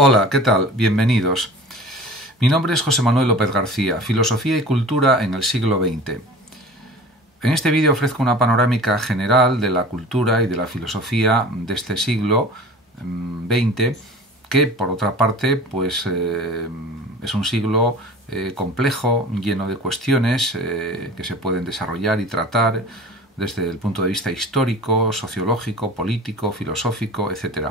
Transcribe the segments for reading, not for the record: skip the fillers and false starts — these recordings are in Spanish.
Hola, ¿qué tal? Bienvenidos. Mi nombre es José Manuel López García, Filosofía y Cultura en el siglo XX. En este vídeo ofrezco una panorámica general de la cultura y de la filosofía de este siglo XX, que por otra parte pues, es un siglo complejo, lleno de cuestiones que se pueden desarrollar y tratar desde el punto de vista histórico, sociológico, político, filosófico, etc.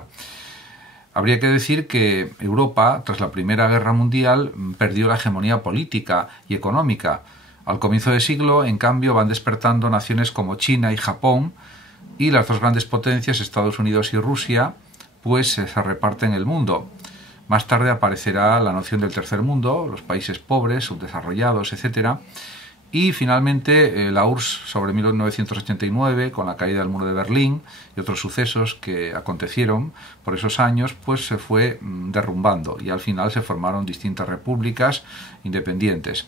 Habría que decir que Europa, tras la Primera Guerra Mundial, perdió la hegemonía política y económica. Al comienzo del siglo, en cambio, van despertando naciones como China y Japón, y las dos grandes potencias, Estados Unidos y Rusia, pues se reparten el mundo. Más tarde aparecerá la noción del tercer mundo, los países pobres, subdesarrollados, etc. Y finalmente la URSS sobre 1989, con la caída del muro de Berlín y otros sucesos que acontecieron por esos años, pues se fue derrumbando y al final se formaron distintas repúblicas independientes.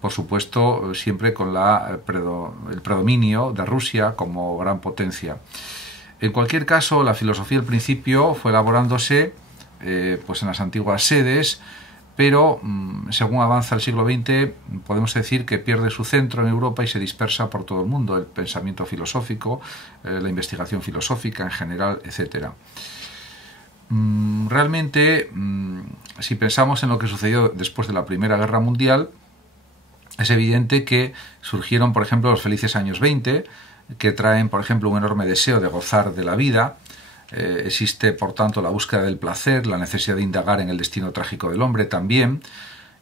Por supuesto, siempre con el predominio de Rusia como gran potencia. En cualquier caso, la filosofía al principio fue elaborándose pues en las antiguas sedes, pero según avanza el siglo XX podemos decir que pierde su centro en Europa y se dispersa por todo el mundo, el pensamiento filosófico, la investigación filosófica en general, etc. Realmente, si pensamos en lo que sucedió después de la Primera Guerra Mundial, es evidente que surgieron, por ejemplo, los felices años 20, que traen, por ejemplo, un enorme deseo de gozar de la vida. Existe, por tanto, la búsqueda del placer, la necesidad de indagar en el destino trágico del hombre también,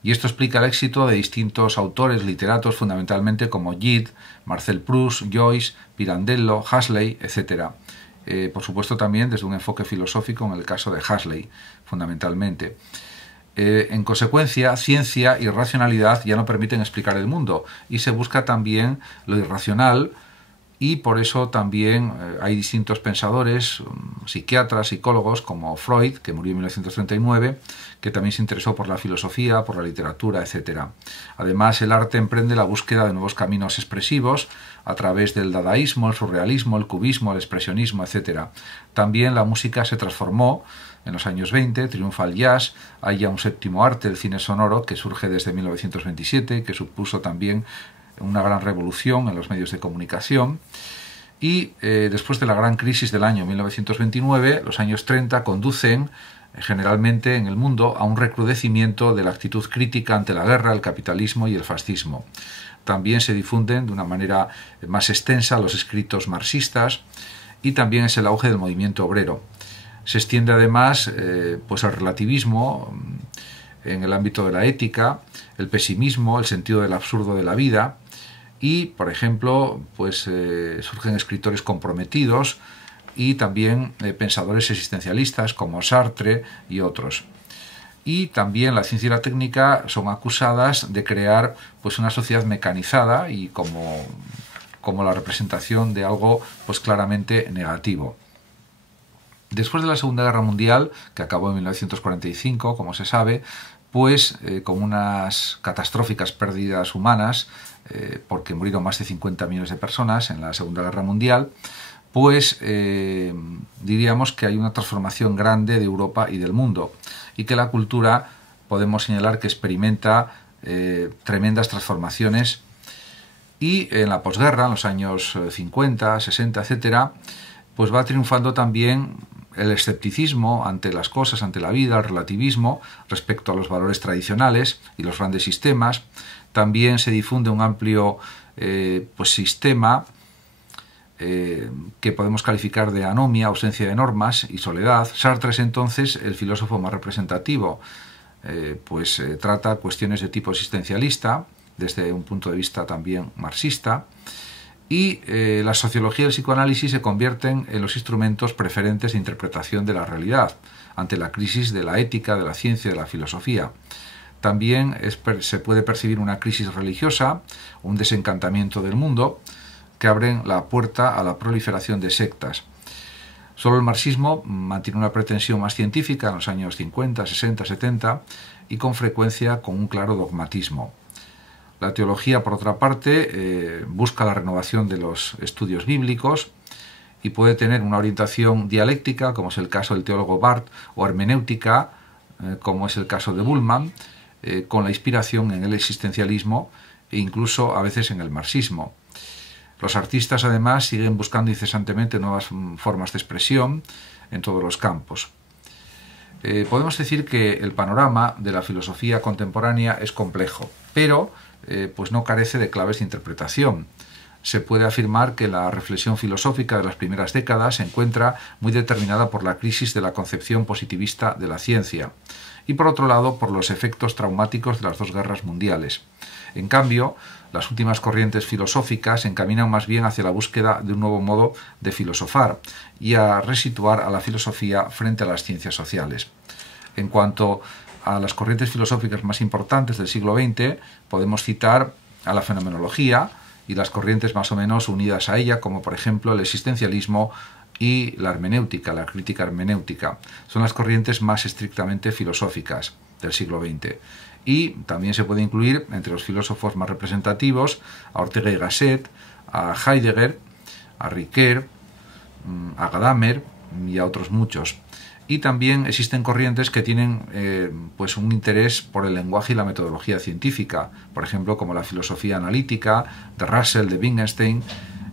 y esto explica el éxito de distintos autores literatos, fundamentalmente como Gide, Marcel Proust, Joyce, Pirandello, Huxley, etc. Por supuesto, también desde un enfoque filosófico en el caso de Huxley, fundamentalmente. En consecuencia, ciencia y racionalidad ya no permiten explicar el mundo, y se busca también lo irracional, y por eso también hay distintos pensadores, psiquiatras, psicólogos como Freud, que murió en 1939, que también se interesó por la filosofía, por la literatura, etc. Además, el arte emprende la búsqueda de nuevos caminos expresivos a través del dadaísmo, el surrealismo, el cubismo, el expresionismo, etc. También la música se transformó en los años 20, triunfa el jazz, hay ya un séptimo arte, el cine sonoro, que surge desde 1927, que supuso también una gran revolución en los medios de comunicación. Y después de la gran crisis del año 1929, los años 30 conducen generalmente en el mundo a un recrudecimiento de la actitud crítica ante la guerra, el capitalismo y el fascismo. También se difunden de una manera más extensa los escritos marxistas, y también es el auge del movimiento obrero. Se extiende además pues el relativismo en el ámbito de la ética, el pesimismo, el sentido del absurdo de la vida, y, por ejemplo, pues surgen escritores comprometidos y también pensadores existencialistas como Sartre y otros. Y también la ciencia y la técnica son acusadas de crear pues una sociedad mecanizada y como la representación de algo pues claramente negativo. Después de la Segunda Guerra Mundial, que acabó en 1945, como se sabe, pues con unas catastróficas pérdidas humanas, porque murieron más de 50 millones de personas en la Segunda Guerra Mundial, pues diríamos que hay una transformación grande de Europa y del mundo, y que la cultura podemos señalar que experimenta tremendas transformaciones, y en la posguerra, en los años 50, 60, etc., pues va triunfando también el escepticismo ante las cosas, ante la vida, el relativismo respecto a los valores tradicionales y los grandes sistemas. También se difunde un amplio pues sistema que podemos calificar de anomia, ausencia de normas y soledad. Sartre es entonces el filósofo más representativo, trata cuestiones de tipo existencialista, desde un punto de vista también marxista, y la sociología y el psicoanálisis se convierten en los instrumentos preferentes de interpretación de la realidad ante la crisis de la ética, de la ciencia y de la filosofía. También se puede percibir una crisis religiosa, un desencantamiento del mundo, que abren la puerta a la proliferación de sectas. Solo el marxismo mantiene una pretensión más científica en los años 50, 60, 70 y con frecuencia con un claro dogmatismo. La teología, por otra parte, busca la renovación de los estudios bíblicos y puede tener una orientación dialéctica, como es el caso del teólogo Barth, o hermenéutica, como es el caso de Bullmann, con la inspiración en el existencialismo e incluso a veces en el marxismo. Los artistas además siguen buscando incesantemente nuevas formas de expresión en todos los campos. Podemos decir que el panorama de la filosofía contemporánea es complejo, pero pues no carece de claves de interpretación. Se puede afirmar que la reflexión filosófica de las primeras décadas se encuentra muy determinada por la crisis de la concepción positivista de la ciencia y, por otro lado, por los efectos traumáticos de las dos guerras mundiales. En cambio, las últimas corrientes filosóficas se encaminan más bien hacia la búsqueda de un nuevo modo de filosofar y a resituar a la filosofía frente a las ciencias sociales. En cuanto a las corrientes filosóficas más importantes del siglo XX, podemos citar a la fenomenología y las corrientes más o menos unidas a ella, como por ejemplo el existencialismo y la hermenéutica, la crítica hermenéutica. Son las corrientes más estrictamente filosóficas del siglo XX. Y también se puede incluir entre los filósofos más representativos a Ortega y Gasset, a Heidegger, a Ricoeur, a Gadamer y a otros muchos. Y también existen corrientes que tienen pues un interés por el lenguaje y la metodología científica, por ejemplo como la filosofía analítica de Russell, de Wittgenstein,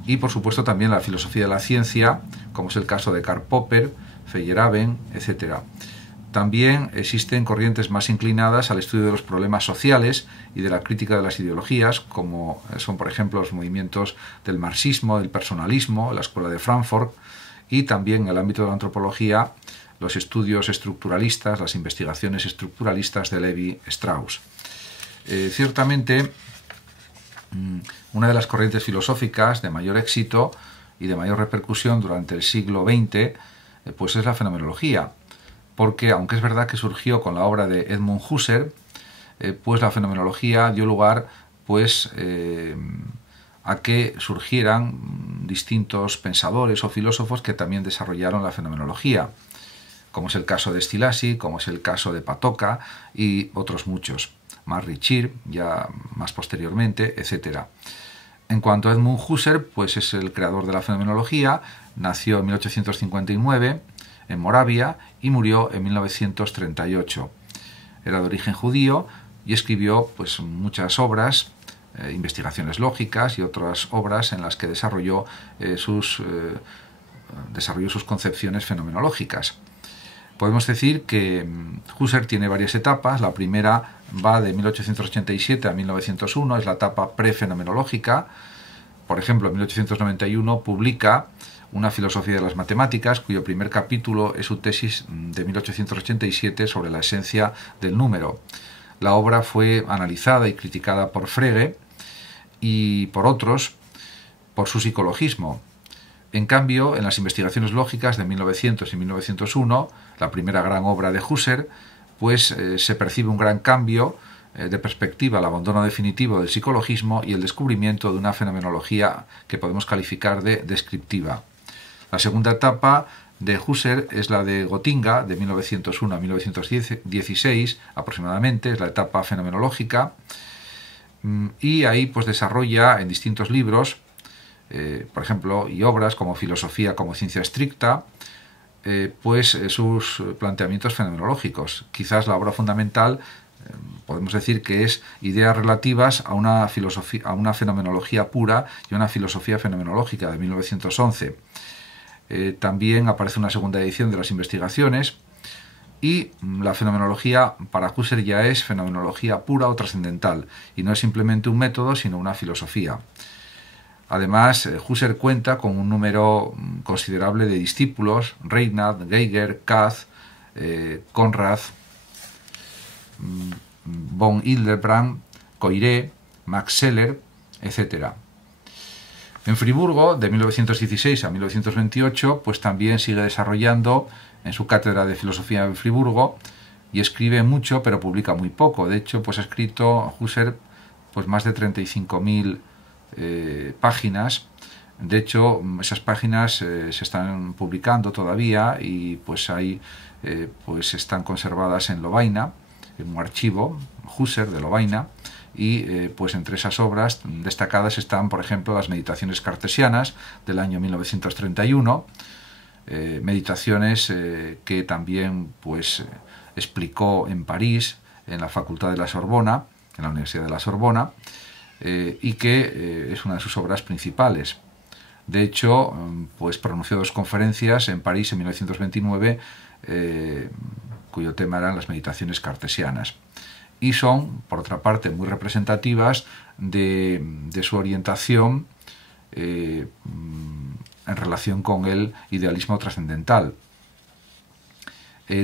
y por supuesto también la filosofía de la ciencia, como es el caso de Karl Popper, Feyerabend, etc. También existen corrientes más inclinadas al estudio de los problemas sociales y de la crítica de las ideologías, como son por ejemplo los movimientos del marxismo, del personalismo, la Escuela de Frankfurt, y también en el ámbito de la antropología, los estudios estructuralistas, las investigaciones estructuralistas de Levi Strauss. Ciertamente, una de las corrientes filosóficas de mayor éxito y de mayor repercusión durante el siglo XX pues es la fenomenología, porque aunque es verdad que surgió con la obra de Edmund Husserl, pues la fenomenología dio lugar pues a que surgieran distintos pensadores o filósofos que también desarrollaron la fenomenología, como es el caso de Szilássy, como es el caso de Patočka y otros muchos, más Ritschl, ya más posteriormente, etc. En cuanto a Edmund Husserl, pues es el creador de la fenomenología, nació en 1859 en Moravia y murió en 1938. Era de origen judío y escribió pues muchas obras, investigaciones lógicas y otras obras en las que desarrolló sus concepciones fenomenológicas. Podemos decir que Husserl tiene varias etapas. La primera va de 1887 a 1901, es la etapa prefenomenológica. Por ejemplo, en 1891 publica una filosofía de las matemáticas, cuyo primer capítulo es su tesis de 1887 sobre la esencia del número. La obra fue analizada y criticada por Frege y por otros por su psicologismo. En cambio, en las investigaciones lógicas de 1900 y 1901, la primera gran obra de Husserl, pues se percibe un gran cambio de perspectiva, el abandono definitivo del psicologismo y el descubrimiento de una fenomenología que podemos calificar de descriptiva. La segunda etapa de Husserl es la de Göttingen, de 1901 a 1916 aproximadamente, es la etapa fenomenológica, y ahí pues desarrolla en distintos libros, por ejemplo, y obras como Filosofía como ciencia estricta, pues sus planteamientos fenomenológicos. Quizás la obra fundamental podemos decir que es Ideas relativas a una fenomenología pura y una filosofía fenomenológica, de 1911. También aparece una segunda edición de las investigaciones, y la fenomenología para Husserl ya es fenomenología pura o trascendental, y no es simplemente un método, sino una filosofía. Además, Husserl cuenta con un número considerable de discípulos: Reinhard, Geiger, Katz, Conrad, von Hildebrand, Coiré, Max Scheler, etc. En Friburgo, de 1916 a 1928, pues también sigue desarrollando en su cátedra de filosofía en Friburgo, y escribe mucho, pero publica muy poco. De hecho, pues ha escrito Husserl pues más de 35.000 páginas. De hecho, esas páginas se están publicando todavía y pues ahí pues están conservadas en Lovaina, en un archivo Husserl de Lovaina, y pues entre esas obras destacadas están, por ejemplo, las Meditaciones cartesianas del año 1931, meditaciones que también pues explicó en París, en la Facultad de la Sorbona, en la Universidad de la Sorbona, y que es una de sus obras principales. De hecho, pues pronunció 2 conferencias en París en 1929, cuyo tema eran las meditaciones cartesianas. Y son, por otra parte, muy representativas de su orientación en relación con el idealismo trascendental.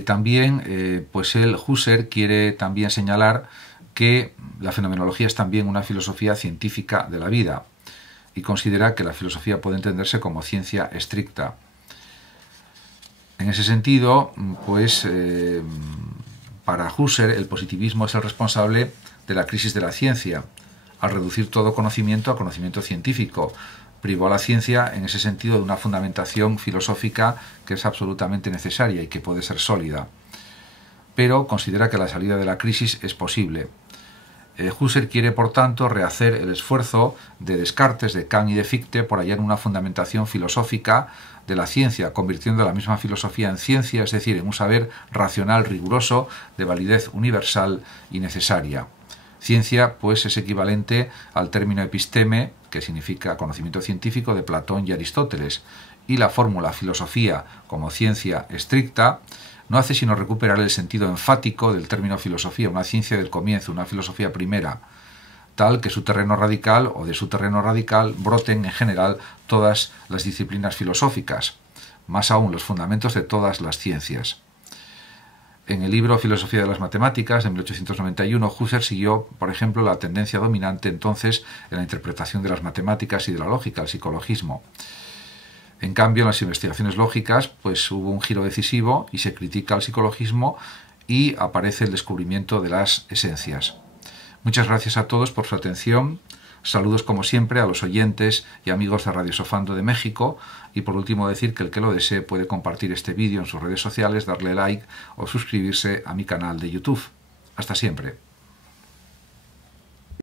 También, pues Husserl quiere también señalar que la fenomenología es también una filosofía científica de la vida y considera que la filosofía puede entenderse como ciencia estricta. En ese sentido, pues para Husserl el positivismo es el responsable de la crisis de la ciencia, al reducir todo conocimiento a conocimiento científico. Privó a la ciencia en ese sentido de una fundamentación filosófica que es absolutamente necesaria y que puede ser sólida. Pero considera que la salida de la crisis es posible. Husserl quiere, por tanto, rehacer el esfuerzo de Descartes, de Kant y de Fichte por hallar una fundamentación filosófica de la ciencia, convirtiendo la misma filosofía en ciencia, es decir, en un saber racional, riguroso, de validez universal y necesaria. Ciencia, pues, es equivalente al término episteme, que significa conocimiento científico, de Platón y Aristóteles, y la fórmula filosofía como ciencia estricta no hace sino recuperar el sentido enfático del término filosofía, una ciencia del comienzo, una filosofía primera, tal que su terreno radical o de su terreno radical broten en general todas las disciplinas filosóficas, más aún los fundamentos de todas las ciencias. En el libro Filosofía de las Matemáticas de 1891, Husserl siguió, por ejemplo, la tendencia dominante entonces en la interpretación de las matemáticas y de la lógica, el psicologismo. En cambio, en las investigaciones lógicas, pues hubo un giro decisivo y se critica al psicologismo y aparece el descubrimiento de las esencias. Muchas gracias a todos por su atención. Saludos como siempre a los oyentes y amigos de Radio Sofando de México. Y por último decir que el que lo desee puede compartir este vídeo en sus redes sociales, darle like o suscribirse a mi canal de YouTube. Hasta siempre.